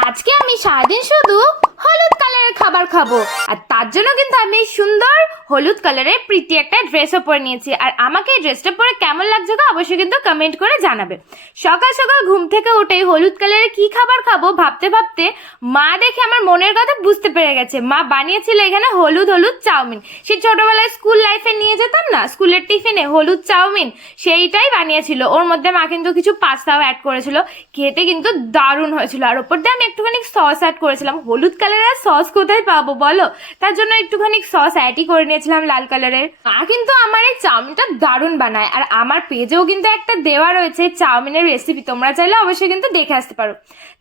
আজকে আমি সারাদিন শুধু হলুদ কালারের খাবার খাব। আর তার জন্য কিন্তু আমি সুন্দর হলুদ কালারের প্রীতি একটা ড্রেসও পরে নিয়েছি। আর আমাকে এই ড্রেসটা পরে কেমন লাগছে গো অবশ্যই কিন্তু কমেন্ট করে জানাবে। সকাল সকাল ঘুম থেকে উঠে হলুদ কালারের কি খাবার খাব ভাবতে ভাবতে মা দেখে আমার মনের কথা বুঝতে পেরে গেছে। মা বানিয়েছিল এখানে হলুদ হলুদ চাউমিন। সে ছোটবেলায় স্কুল লাইফে নিয়ে যেতাম না স্কুলের টিফিনে হলুদ চাউমিন সেইটাই বানিয়েছিল। ওর মধ্যে মা কিন্তু কিছু পাস্তাও অ্যাড করেছিল। খেতে কিন্তু দারুণ হয়েছিল। আর ওপর দিয়ে আমি একটুখানি সস অ্যাড করেছিলাম। হলুদ কালারের সস কোথায় পাবো বলো? তার জন্য একটুখানি সস অ্যাডই করে নিয়েছিলাম লাল কালারের মা কিন্তু আমার এই চাউমিনটা দারুণ বানায়, আর আমার পেজেও কিন্তু একটা দেওয়া রয়েছে চাউমিনের রেসিপি তোমরা চাইলে অবশ্যই কিন্তু দেখে আসতে পারো।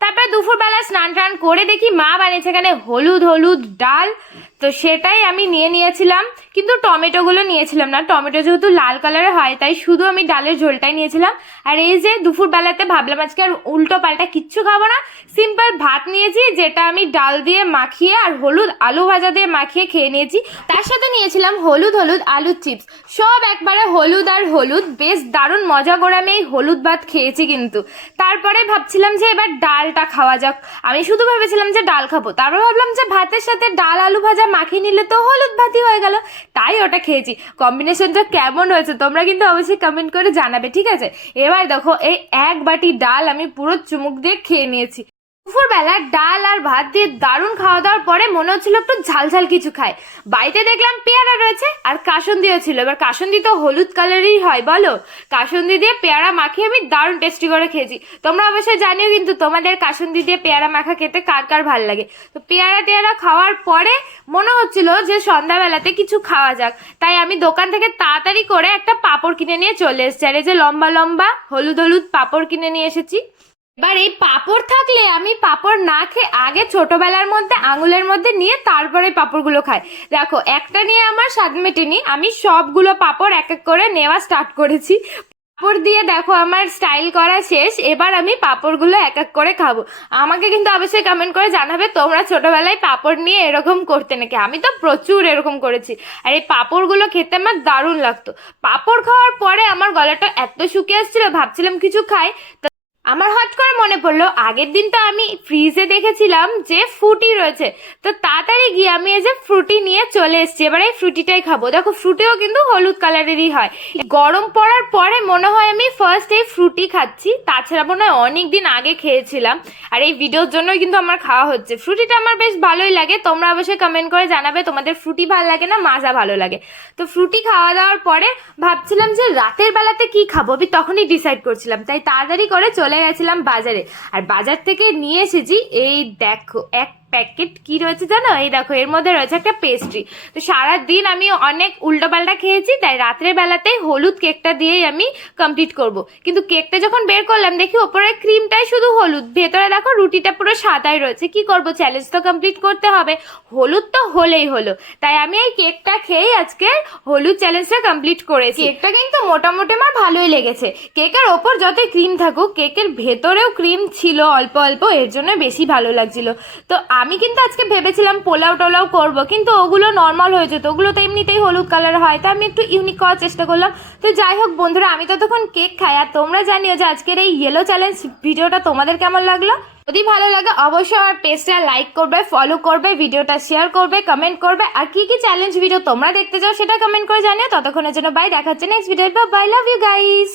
তারপরে দুপুরবেলা স্নান টান করে দেখি মা বানিয়েছে এখানে হলুদ হলুদ ডাল, তো সেটাই আমি নিয়ে নিয়েছিলাম, কিন্তু টমেটোগুলো নিয়েছিলাম না। টমেটো যেহেতু লাল কালারের হয়, তাই শুধু আমি ডালের ঝোলটাই নিয়েছিলাম। আর এই যে দুপুরবেলাতে ভাবলাম আজকে আর উল্টো পাল্টা কিচ্ছু খাব না সিম্পল ভাত নিয়েছি, যেটা আমি ডাল দিয়ে মাখিয়ে আর হলুদ আলু ভাজা দিয়ে মাখিয়ে খেয়ে নিয়েছি। তার সাথে নিয়েছিলাম হলুদ হলুদ আলুর চিপস। সব একবারে হলুদ আর হলুদ। বেশ দারুণ মজা করে আমি এই হলুদ ভাত খেয়েছি কিন্তু। তারপরে ভাবছিলাম যে এবার ডালটা খাওয়া যাক। আমি শুধু ভেবেছিলাম যে ডাল খাব। তারপর ভাবলাম যে ভাতের সাথে ডাল আলু ভাজা মাখিয়ে নিলে তো হলুদ ভাতই হয়ে গেল। তাই ওটা খেয়েছি। কম্বিনেশনটা কেমন হয়েছে তোমরা কিন্তু অবশ্যই কমেন্ট করে জানাবে, ঠিক আছে? এবার দেখো, এই এক বাটি ডাল আমি পুরো চুমুক দিয়ে খেয়ে নিয়েছি। দুপুরবেলা ডাল আর ভাত দিয়ে দারুণ খাওয়া দাওয়ার পরে মনে হচ্ছিল একটু ঝাল ঝাল কিছু খায় বাড়িতে দেখলাম পেয়ারা রয়েছে আর কাসন্দিও ছিল। এবার কাসন্দি তো হলুদ কালারই হয়, বলো? কাসন্দি দিয়ে পেয়ারা মাখিয়ে আমি দারুণ টেস্টি করে খেয়েছি। তোমরা অবশ্যই জানিও কিন্তু তোমাদের কাসন্দি দিয়ে পেয়ারা মাখা খেতে কার কার ভালো লাগে? তো পেয়ারা টেয়ারা খাওয়ার পরে মনে হচ্ছিল যে সন্ধ্যাবেলাতে কিছু খাওয়া যাক। তাই আমি দোকান থেকে তাড়াতাড়ি করে একটা পাঁপড় কিনে নিয়ে চলে এসেছি। আর এই যে লম্বা লম্বা হলুদ হলুদ পাঁপড় কিনে নিয়ে এসেছি। এবার এই পাপড় থাকলে আমি পাপড় না খেয়ে আগে ছোটবেলার মধ্যে, আঙুলের মধ্যে নিয়ে তারপরে পাপড়গুলো খাই। দেখো, একটা নিয়ে আমার স্বাদ মেটেনি, আমি সবগুলো পাপড় এক এক করে নেওয়া স্টার্ট করেছি। পাপড় দিয়ে দেখো আমার স্টাইল করা শেষ, এবার আমি পাপড়গুলো এক এক করে খাব। আমাকে কিন্তু অবশ্যই কমেন্ট করে জানাবে, তোমরা ছোটবেলায় পাপড় নিয়ে এরকম করতে নাকি? আমি তো প্রচুর এরকম করেছি। আর এই পাপড়গুলো খেতে আমার দারুণ লাগতো। পাপড় খাওয়ার পরে আমার গলাটা এত শুকিয়ে আসছিল, ভাবছিলাম কিছু খাই। আমার হট করে মনে পড়ল, আগের দিন তো আমি ফ্রিজে দেখেছিলাম যে ফ্রুটি রয়েছে। তো তাড়াতাড়ি গিয়ে আমি এই যে ফ্রুটি নিয়ে চলে এসেছি, এবার এই ফ্রুটিটাই খাব। দেখো ফ্রুটিও কিন্তু হলুদ কালারেরই হয়। গরম পড়ার পরে মনে হয় আমি ফার্স্ট এই ফ্রুটি খাচ্ছি, তাছাড়া মনে হয় অনেক দিন আগে খেয়েছিলাম। আর এই ভিডিওর জন্যই কিন্তু আমার খাওয়া হচ্ছে। ফ্রুটিটা আমার বেশ ভালোই লাগে, তোমরা অবশ্যই কমেন্ট করে জানাবে তোমাদের ফ্রুটি ভালো লাগে না, মাজা ভালো লাগে। তো ফ্রুটি খাওয়া দাওয়ার পরে ভাবছিলাম যে রাতের বেলাতে কি খাব, আমি তখনই ডিসাইড করছিলাম। তাই তাড়াতাড়ি করে চলে গেছিলাম বাজারে। আর বাজার থেকে নিয়ে এসেছি এই দেখো এক প্যাকেট কি রয়েছে জানো? এই দেখো, এর মধ্যে রয়েছে একটা পেস্ট্রি তো সারা দিন আমি অনেক উল্টোপাল্টা খেয়েছি, তাই রাত্রের বেলাতেই হলুদ কেকটা দিয়েই আমি কমপ্লিট করব। কিন্তু কেকটা যখন বের করলাম, দেখি ওপরের ক্রিমটাই শুধু হলুদ। ভেতরে দেখো, রুটিটা পুরো সাদাই রয়েছে। কি করব? চ্যালেঞ্জ তো কমপ্লিট করতে হবে। হলুদ তো হলেই হলো। তাই আমি এই কেকটা খেয়েই আজকে হলুদ চ্যালেঞ্জটা কমপ্লিট করেছি। কেকটা কিন্তু মোটামুটি আমার ভালোই লেগেছে। কেকের ওপর যতই ক্রিম থাকুক কেকের ভেতরেও ক্রিম ছিল অল্প অল্প, এর জন্য বেশি ভালো লাগছিল। তো আমি কিন্তু আজকে ভেবেছিলাম পোলাও টোলাও করব, কিন্তু ওগুলো নর্মাল হয়ে যেত। ওগুলো তো এমনিতেই হলুদ কালার হয়, তো আমি একটু ইউনিক করার চেষ্টা করলাম। তো যাই হোক বন্ধুরা, আমি তো তখন কেক খাই, আর তোমরা জানিও যে আজকের এই ইয়েলো চ্যালেঞ্জ ভিডিওটা তোমাদের কেমন লাগল? যদি ভালো লাগে অবশ্যই আমার পেজটা লাইক করবে ফলো করবে ভিডিওটা শেয়ার করবে কমেন্ট করবে, আর কি কি চ্যালেঞ্জ ভিডিও তোমরা দেখতে চাও সেটা কমেন্ট করে জানিও। ততক্ষণের জন্য বাই দেখাচ্ছে next video bye love you guys